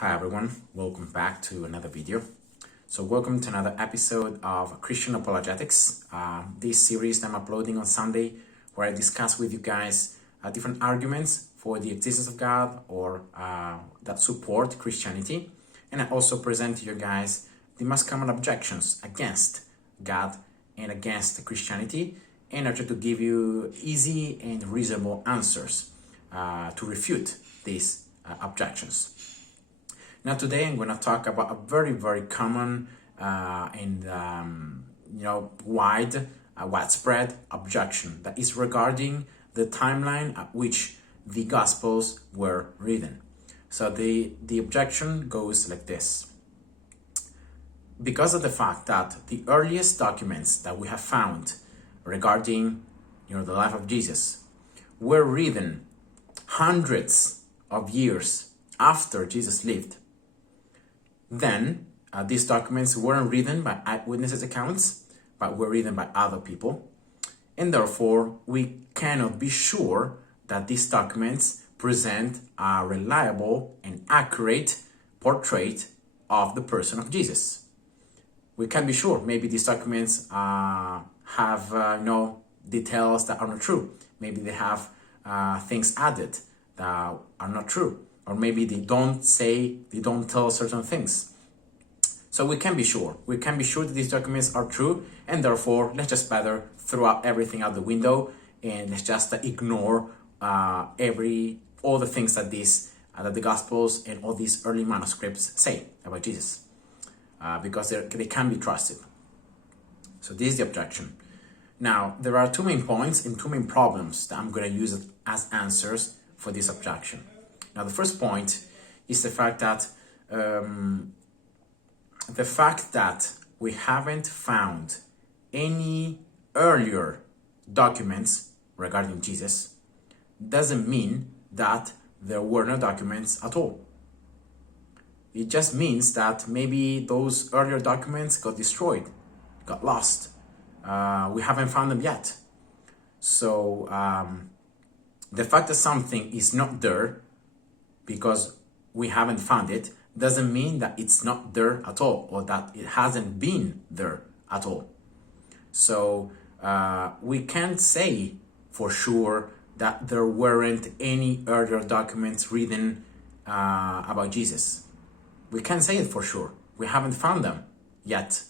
Hi everyone, welcome back to another video. So welcome to another episode of Christian Apologetics, this series that I'm uploading on Sunday, where I discuss with you guys different arguments for the existence of God or that support Christianity. And I also present to you guys the most common objections against God and against Christianity in order to give you easy and reasonable answers to refute these objections. Now today I'm going to talk about a very common and widespread objection that is regarding the timeline at which the Gospels were written. So the objection goes like this. Because of the fact that the earliest documents that we have found regarding the life of Jesus were written hundreds of years after Jesus lived, then these documents weren't written by eyewitnesses' accounts, but were written by other people. And therefore, we cannot be sure that these documents present a reliable and accurate portrait of the person of Jesus. We can't be sure. Maybe these documents have details that are not true. Maybe they have things added that are not true. Or maybe they don't tell certain things. So we can be sure. We can be sure that these documents are true, and therefore let's just better throw out everything out the window and let's just ignore all the things that the Gospels and all these early manuscripts say about Jesus, because they can be trusted. So this is the objection. Now there are two main points and two main problems that I'm going to use as answers for this objection. Now, the first point is the fact that we haven't found any earlier documents regarding Jesus doesn't mean that there were no documents at all. It just means that maybe those earlier documents got destroyed, got lost. We haven't found them yet. So the fact that something is not there because we haven't found it doesn't mean that it's not there at all or that it hasn't been there at all. So we can't say for sure that there weren't any earlier documents written about Jesus. We can't say it for sure. We haven't found them yet.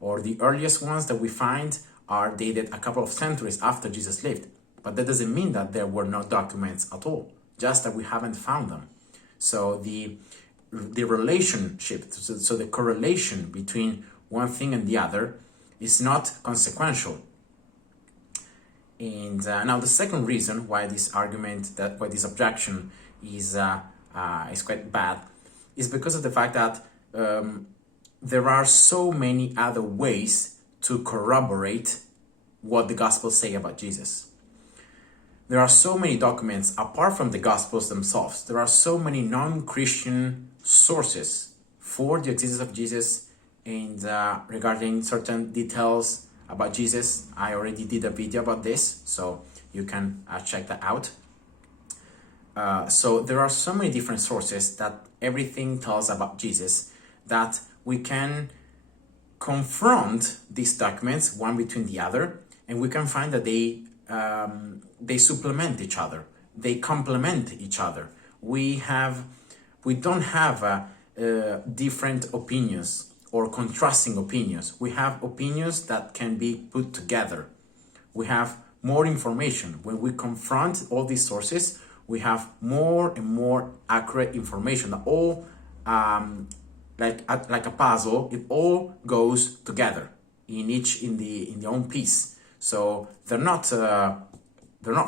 Or the earliest ones that we find are dated a couple of centuries after Jesus lived. But that doesn't mean that there were no documents at all, just that we haven't found them. So the relationship, so the correlation between one thing and the other is not consequential. And now the second reason why this objection is quite bad is because of the fact that there are so many other ways to corroborate what the Gospels say about Jesus. There are so many documents apart from the Gospels themselves. There are so many non-Christian sources for the existence of Jesus and regarding certain details about Jesus. I already did a video about this, so you can check that out. So there are so many different sources that everything tells about Jesus that we can confront these documents one between the other, and we can find that they supplement each other, they complement each other. We don't have different opinions or contrasting opinions. We have opinions that can be put together. We have more information. When we confront all these sources, we have more and more accurate information that all like a puzzle, it all goes together in the own piece. So they're not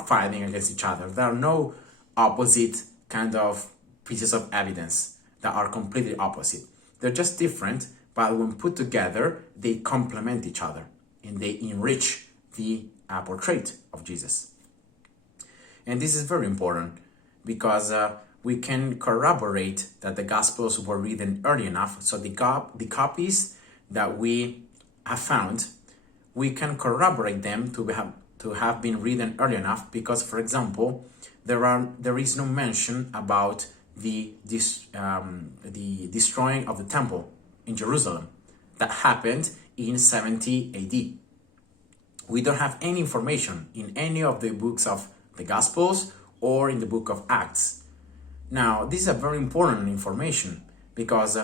fighting against each other. There are no opposite kind of pieces of evidence that are completely opposite. They're just different, but when put together, they complement each other and they enrich the portrait of Jesus. And this is very important because we can corroborate that the Gospels were written early enough. So the copies that we have found, we can corroborate them to have been written early enough because, for example, there is no mention about the destroying of the temple in Jerusalem that happened in 70 AD. We don't have any information in any of the books of the Gospels or in the book of Acts. Now, this is a very important information because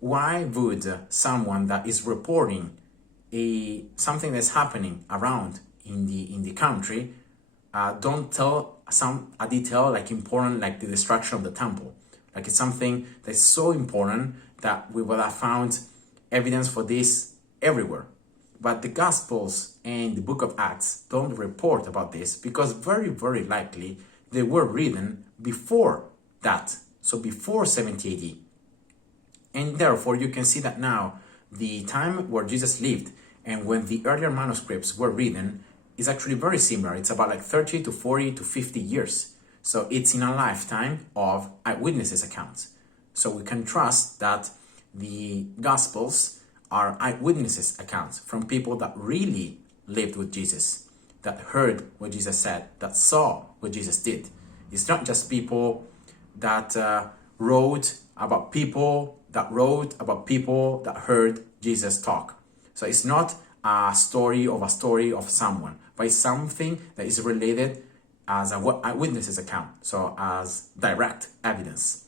why would someone that is reporting something that's happening around in the country don't tell a detail like important like the destruction of the temple? Like it's something that's so important that we would have found evidence for this everywhere. But the Gospels and the book of Acts don't report about this because very, very likely they were written before that, so before 70 AD. And therefore, you can see that now the time where Jesus lived and when the earlier manuscripts were written is actually very similar. It's about like 30 to 40 to 50 years. So it's in a lifetime of eyewitnesses' accounts. So we can trust that the Gospels are eyewitnesses' accounts from people that really lived with Jesus, that heard what Jesus said, that saw what Jesus did. It's not just people that wrote about people that heard Jesus talk. So it's not a story of someone, but it's something that is related as an eyewitnesses account, so as direct evidence.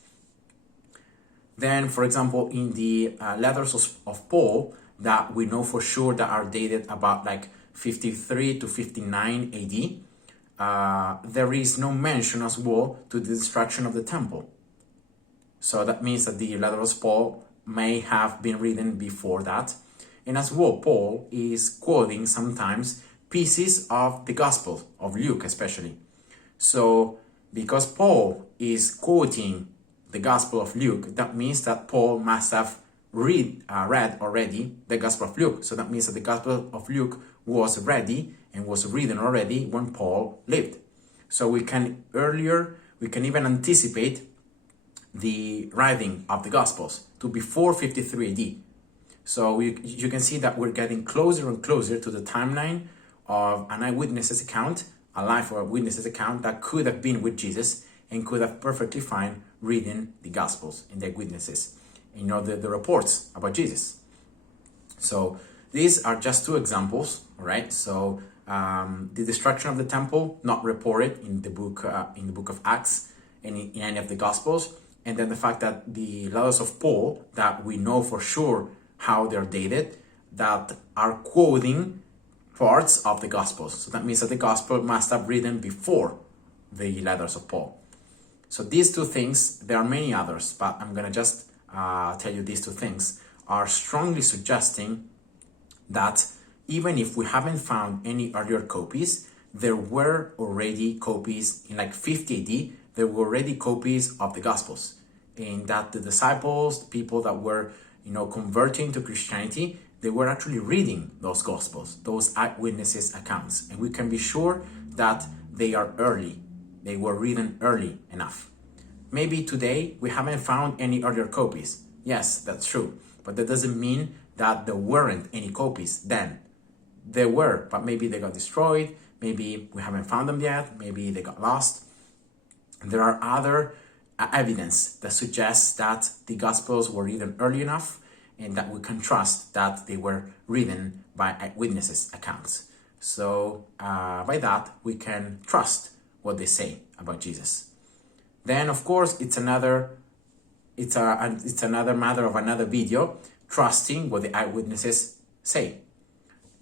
Then, for example, in the letters of Paul that we know for sure that are dated about like 53 to 59 AD, there is no mention as well to the destruction of the temple. So that means that the letters of Paul may have been written before that. And as well, Paul is quoting sometimes pieces of the Gospel of Luke especially. So because Paul is quoting the Gospel of Luke, that means that Paul must have read already the Gospel of Luke. So that means that the Gospel of Luke was ready and was written already when Paul lived. So we can even anticipate the writing of the Gospels to before 53 AD. So you can see that we're getting closer and closer to the timeline of an eyewitness's account, a life of a witness's account that could have been with Jesus and could have perfectly fine reading the Gospels and the eyewitnesses, the reports about Jesus. So these are just two examples, right? So the destruction of the temple not reported in the book of Acts and in any of the Gospels, and then the fact that the letters of Paul that we know for sure how they're dated, that are quoting parts of the Gospels. So that means that the Gospel must have written before the letters of Paul. So these two things, there are many others, but I'm going to just tell you these two things, are strongly suggesting that even if we haven't found any earlier copies, there were already copies in like 50 AD, there were already copies of the Gospels. And that the disciples, the people that were converting to Christianity, they were actually reading those Gospels, those eyewitnesses' accounts. And we can be sure that they are early. They were written early enough. Maybe today we haven't found any earlier copies. Yes, that's true. But that doesn't mean that there weren't any copies then. There were, but maybe they got destroyed. Maybe we haven't found them yet. Maybe they got lost. There are other evidence that suggests that the Gospels were written early enough and that we can trust that they were written by eyewitnesses' accounts. So by that, we can trust what they say about Jesus. Then, of course, it's another matter of another video, trusting what the eyewitnesses say.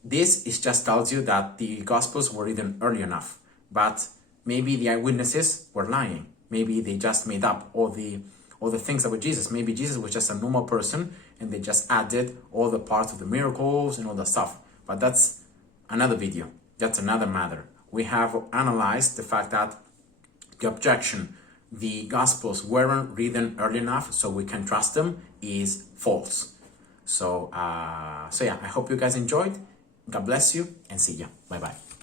This just tells you that the Gospels were written early enough, but maybe the eyewitnesses were lying. Maybe they just made up all the things about Jesus. Maybe Jesus was just a normal person and they just added all the parts of the miracles and all that stuff. But that's another video. That's another matter. We have analyzed the fact that the objection, the Gospels weren't written early enough so we can trust them, is false. So yeah, I hope you guys enjoyed. God bless you and see ya. Bye-bye.